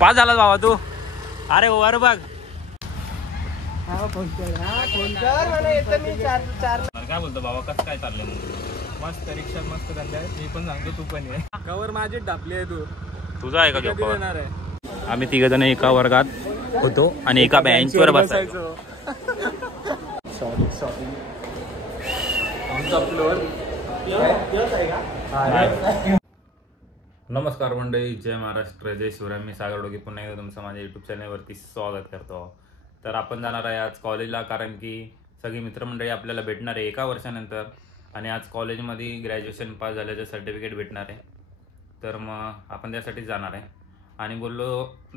Pass झाला बाबा तू. अरे वर बघ काय बोलतो बाबा. कसं काय चाललंय मग. मस्त रिक्षा मस्त धंदा आहे. मी पण सांगतो तू पण ये. कवर माझी डापली आहे तू. तुझा आहे का जॉब. येणार आहे. आम्ही तिघ जण एका वर्गात होतो आणि एका बेंचवर बसायचो. सॉरी आमचा फ्लोअर. नमस्कार मंडळी, जय महाराष्ट्र, जय शिवराय. मी सागर डोके पुन्हा एकदा तुमचं माझ्या यूट्यूब चॅनलवरती स्वागत करतो. तर आपण जाणार आहे आज कॉलेजला, कारण की सगळी मित्रमंडळी आपल्याला भेटणार आहे 1 वर्षानंतर. आणि आज कॉलेजमध्ये ग्रॅज्युएशन पास झाल्याचं सर्टिफिकेट भेटणार आहे. तर मग आपण त्यासाठी जाणार आहे आणि बोललो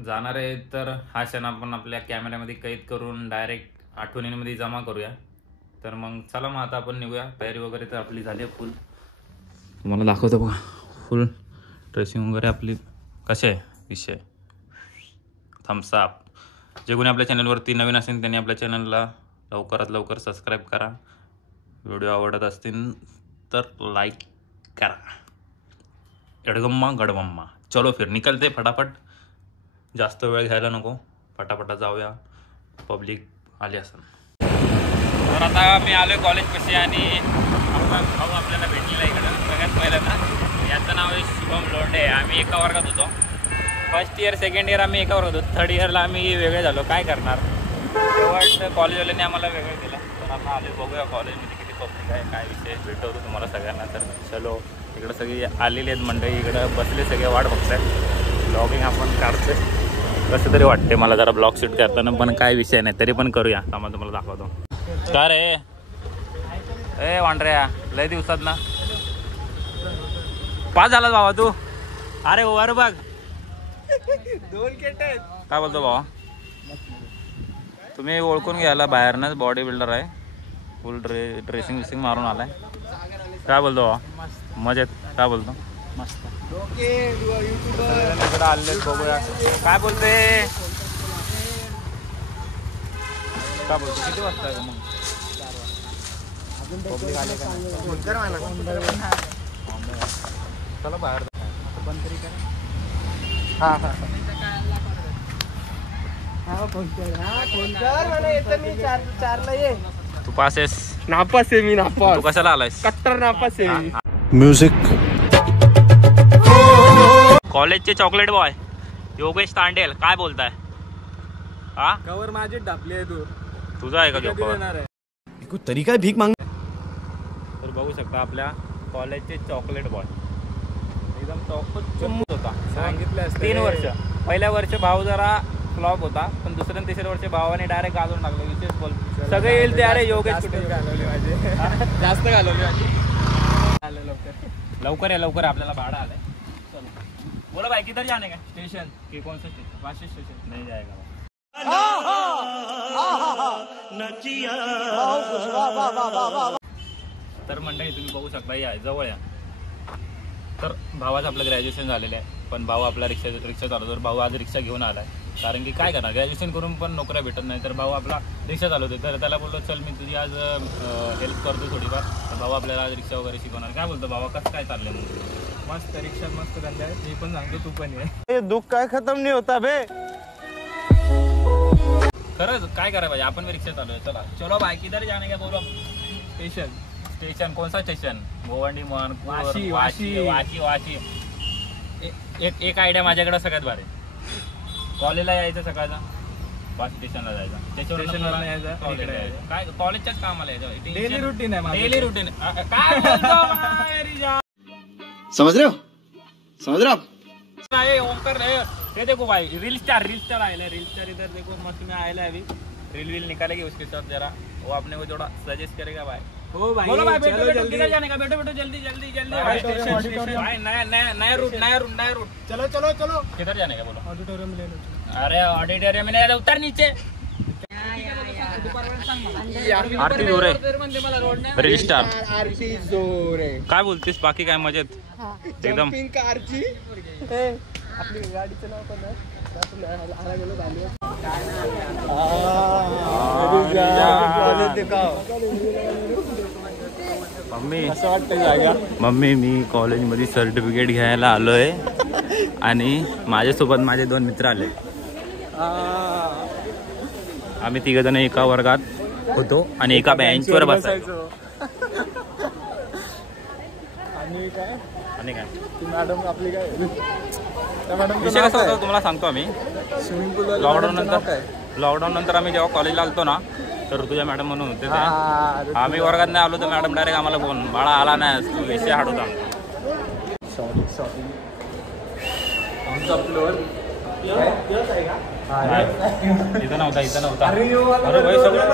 जाणार आहे तर हा क्षण आपण आपल्या कॅमेऱ्यामध्ये कैद करून डायरेक्ट आठवणींमध्ये जमा करूया. तर मग चला मग आता आपण निघूया. तयारी वगैरे तर आपली झाली आहे फुल. तुम्हाला दाखवतो बघा, फुल ड्रेसिंग वगैरे आपली. कसे आहे विषय थम्सअप. जे कोणी आपल्या चॅनलवरती नवीन असेल त्यांनी आपल्या चॅनलला लवकरात लवकर सबस्क्राईब करा. व्हिडिओ आवडत असतील तर लाईक करा. एडगम्मा गडबम्मा. चलो फिर निकलते फटाफट. जास्त वेळ घ्यायला नको, फटाफटा जाऊया. पब्लिक आली असेल. तर आता मी आलो आहे कॉलेजपाशी आणि आपला भाऊ आपल्याला भेटलेला इकडं. सगळ्यात पहिल्यांदा याचं नाव आहे शुभम लोंढे. आम्ही एका वर्गात होतो. फर्स्ट इयर सेकंड इयर आम्ही एका वर्गात होतो. थर्ड इयरला आम्ही वेगळे झालो. काय करणार, शेवट कॉलेजवाल्यांनी आम्हाला वेगळं केलं. तर आता आले बघूया कॉलेजमध्ये किती पब्लिक आहे, काय विषय. भेटवतो तुम्हाला सगळ्यांना. तर चलो, इकडं सगळी आलेली आहेत मंडळी. इकडं बसले सगळे, वाट बघतायत. ब्लॉगिंग आपण काढतोय. कसं तरी वाटते मला जरा ब्लॉग शूट करताना, पण काय विषय नाही, तरी पण करूया. आम्हाला तुम्हाला दाखवतो. का रे ए वांढऱ्या, लय दिवसात ना पास झाला बाबा तू. अरे वर बघ 2 केट आहेत. काय बोलतो बाबा. तुम्ही ओळखून घ्यायला बाहेरनंच बॉडी बिल्डर आहे. फुल ड्रेसिंग विसिंग मारून आलाय. काय बोलतो बाबा. मजेत. काय बोलतो. मस्त. इकडे आले बघूया काय बोलते. काय बोलतो. किती वाजता आहे मग. चला बाहेर बंद तरी कर. चारला ये. तू पास आहेस. नापास आहे मी. नापास. तू कशाला आलायस. कट्टर नापास आहे मी. म्युझिक. कॉलेजचे चॉकलेट बॉय योगेश तांडेल. काय बोलताय. हा कवर माझी डापली आहे तू. तुझा आहे का जॉब. येणार आहे. कोई तरीका है भीख मांग. तर बघू शकता आपल्या कॉलेजचे चॉकलेट बॉय एकदम चमूत होता. सांगितलं 3 वर्ष. पहिल्या वर्ष भाव जरा फ्लॉप होता, पण दुसऱ्या आणि तिसऱ्या वर्ष भावाने डायरेक्ट गाजून टाकलं. विशेष बोल सगळे येईल ते. अरे योगेश कुठे घालवली माझी. जास्त घालवली माझी. आलं लवकर आहे, लवकर. आपल्याला भाडं आलंय. चलो बोला भाई, किधर जाने का. स्टेशन की कौन सा स्टेशन. वाशी स्टेशन. नहीं जाएगा. तर मंडळी तुम्ही बघू शकता, या जवळ या. तर भावाचं आपलं ग्रॅज्युएशन झालेलं आहे, पण भाऊ आपला रिक्षा चालवतो. भाऊ आज रिक्षा घेऊन आलाय, कारण की काय करणार, ग्रॅज्युएशन करून पण नोकऱ्या भेटत नाही. तर भाऊ आपला रिक्षा चालवतो. तर त्याला बोललो चल मी तुझी आज हेल्प करतो थोडीफार. तर भाऊ आपल्याला आज रिक्षा वगैरे शिकवणार. काय बोलतो भावा, कसं काय चाललंय मग. मस्त रिक्षा मस्त धंदा आहे. मी पण सांगतो तू पण ये दुख काय खत्म नहीं होता बे. खरंच काय करायला पाहिजे. आपण रिक्षा चालू आहे. चला चलो भाई, किधर जाने का बोलो. स्टेशन. स्टेशन कौन सा स्टेशन. गोवंडी मन वाशी. वाशी वाशी वाशी. एक आयडिया माझ्याकडे सगळ्यात भारी. कॉलेजला यायचं सकाळचा, बस स्टेशनला जायचं, स्टेशनला यायचं. काय कॉलेजच्याच कामाला यायचं. डेली रुटीन आहे माझं. Daily routine. काय बोलतो समझ रहे हो आप. ओमकर ये देखो भाई, रील स्टार आया है. रील स्टार इधर देखो, मस्त में आया है. अभी रील निकालेगी उसके साथ जरा. वो अपने को थोड़ा सजेस्ट करेगा भाई. हो भाई. बोलो भाई, बैठो जल्दी. किधर जाने का. बैठो जल्दी भाई, स्टेशन. भाई नया रूट. चलो. किधर जाने का बोलो. ऑडिटोरियम ले लो. अरे ऑडिटोरियम में नहीं, उतर नीचे. आरती जोरे. Reel star. आरती जोरे. काय बोलतेस. बाकी काय मजेत एकदम. पिंक आरची. आपली गाडीचं नाव पण मम्मी मी कॉलेजमध्ये सर्टिफिकेट घ्यायला आलोय. आणि माझ्यासोबत माझे 2 मित्र आले. आम्ही 3 जण एका वर्गात होतो आणि एका बेंचवर बसायचो. आणि काय मॅडम आपली काय विषय कसा होता तुम्हाला सांगतो आम्ही. स्विमिंग पूल लॉकडाऊन नंतर आम्ही जेव्हा कॉलेजला आलतो ना तर ऋतुजा मॅडम म्हणून होते ते. आम्ही वर्गात नाही आलो तर मॅडम डायरेक्ट आम्हाला फोन बाळा आला नाही विषय हाडवता. सॉरी आमचा फ्लोअर इथं नव्हता. अरे भाई सगळं.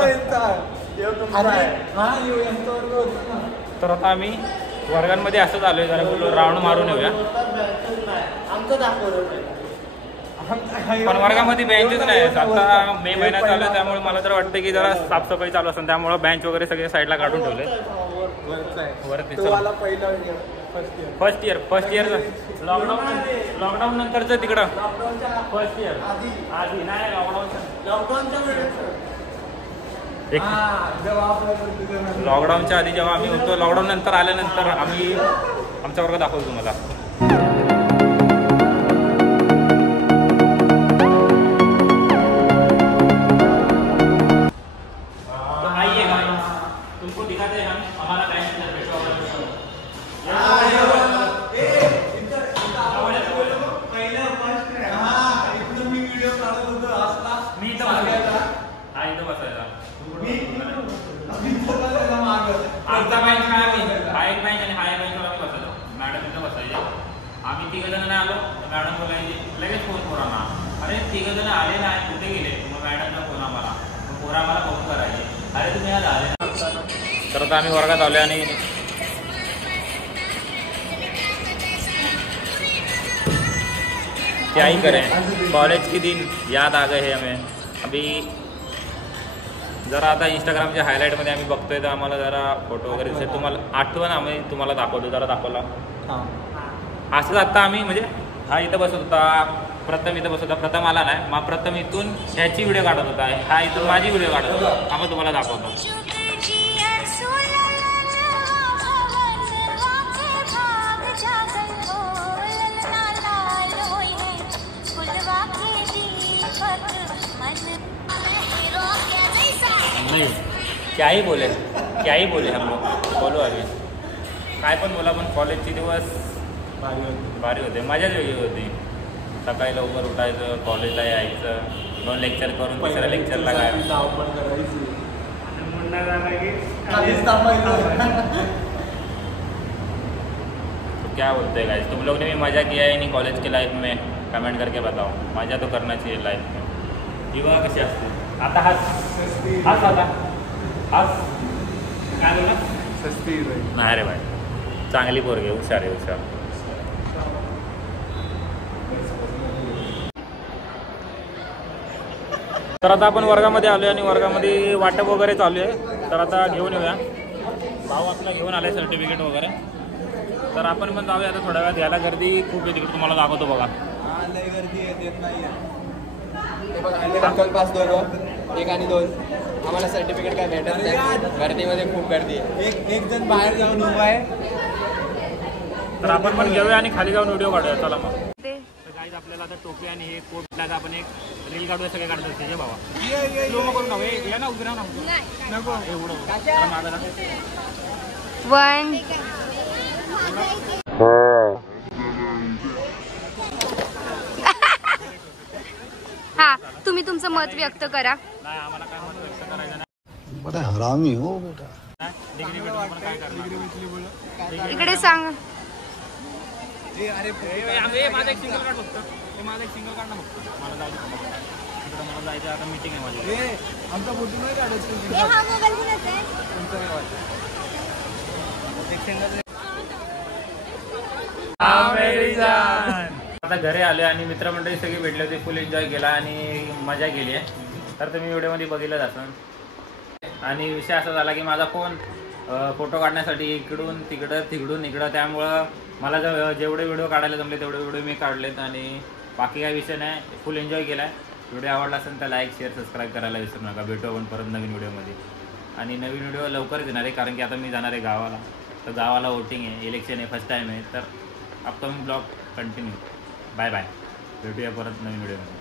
तर आता आम्ही वर्गांमध्ये असंच आलोय जरा बोललो राऊंड मारून येऊया. पण वर्गामध्ये बेंचच नाही. आता मे महिना चालू आहे त्यामुळे मला तर वाटतं की जरा साफसफाई चालू असेल त्यामुळे बेंच वगैरे सगळे साईडला काढून ठेवले. फर्स्ट इयर लॉकडाऊन नंतरचं तिकडं फर्स्ट इयर आधी नाही लॉकडाऊनच्या आधी जेव्हा आम्ही होतो लॉकडाऊन नंतर आल्यानंतर आम्ही आमचा वर्ग दाखवतो तुम्हाला. आम्ही 3 जण नाही आलो मॅडम बोलायचे लगेच फोन पोरांना. अरे 3 जण आले नाही कुठे गेले मग मॅडमचा फोन आम्हाला पोरा आम्हाला फोन करायचे अरे तुम्ही आज आले. तर आता आम्ही वर्गात आलो आणि क्या ही करें कॉलेज के दिन याद आ गए हैं हमें. अभी जरा आता इंस्टाग्रामच्या हायलाईटमध्ये आम्ही बघतोय तर आम्हाला जरा फोटो वगैरे दिसत. तुम्हाला आठवण आम्ही तुम्हाला दाखवतो जरा दाखवला. असंच आत्ता आम्ही म्हणजे हा इथं बसत होता प्रथम इथं बसत होता. प्रथम आला नाही मग प्रथम इथून ह्याची व्हिडिओ काढत होता हा इथून माझी व्हिडिओ काढत होता. आम्ही तुम्हाला दाखवतो. नहीं क्या ही बोले हम लोग बोलो अभी काय पण बोला पण कॉलेजचे दिवस भारी होते. मजाच वेगळी होती. सकाळी लवकर उठायचं कॉलेजला यायचं 2 लेक्चर करून तिसऱ्या लेक्चरला काय तो क्या बोलते हैं गाइस तुम लोग ने भी मज़ा किया है नहीं कॉलेज के लाइफ में कमेंट करके बताओ. मज़ा तो करना चाहिए लाइफ में. युवा कशी असते आता हाच काय बोला नाही रे बाय चांगली पोरगी हुशार आहे हुशार. तर आता आपण वर्गामध्ये आलो आणि वर्गामध्ये वाटप वगैरे चालू आहे. तर आता घेऊन येऊया. भाऊ आपला घेऊन आलाय सर्टिफिकेट वगैरे. तर आपण पण जाऊया आता थोड्या वेळात. घ्यायला गर्दी खूप आहे तिकडे तुम्हाला दाखवतो बघा. गर्दी येत नाही पास 2 1 आणि 2 आम्हाला सर्टिफिकेट काय भेटत नाही. गर्दीमध्ये खूप गर्दी आहे. एक जण बाहेर जाऊन उभा आहे. तर आपण पण घेऊया आणि खाली जाऊन व्हिडिओ काढूया. चला मग गाईज आपल्याला आता टोपी आणि हे कोट लागा आपण एक रील काढूया सगळे काढतो त्याचे बाबा करून ना या ना उभी राहा ना नको एवढं मागं 1 हा तुम्ही तुमचं मत व्यक्त करा. नाही आम्हाला काय मत व्यक्त करायचं नाही. बड़ा हरामी हो बेटा. डिग्री भेटून आपण काय करणार. इकडे सांग. माझा एक सिंगल कार्ड फक्त माझा एक सिंगल कार्ड ना फक्त मला जायचं तिकडं मला जायचं आता मीटिंग आहे माझी. आमचा फोटो नाही काढायचं. आता घरी आले आणि मित्रमंडळी सगळी भेटले होते. फुल एन्जॉय केला आणि मजा केली आहे. तर तुम्ही व्हिडिओमध्ये बघितलंच असाल. आणि विषय असा झाला की माझा फोन फोटो काढण्यासाठी इकडून इकडं त्यामुळं मला जेवढे व्हिडिओ काढायला जमले तेवढे व्हिडिओ मी काढलेत. आणि बाकी काही विषय नाही. फुल एन्जॉय केला आहे. व्हिडिओ आवडला असेल तर लाईक शेअर सबस्क्राईब करायला विसरू नका. भेटू आपण परत नवीन व्हिडिओमध्ये. आणि नवीन व्हिडिओ लवकरच येणार आहे कारण की आता मी जाणार आहे गावाला. तर गावाला वोटिंग आहे इलेक्शन आहे फर्स्ट टाईम आहे. तर upcoming blog continue. Bye bye, भेटूया परत नवीन व्हिडिओमध्ये.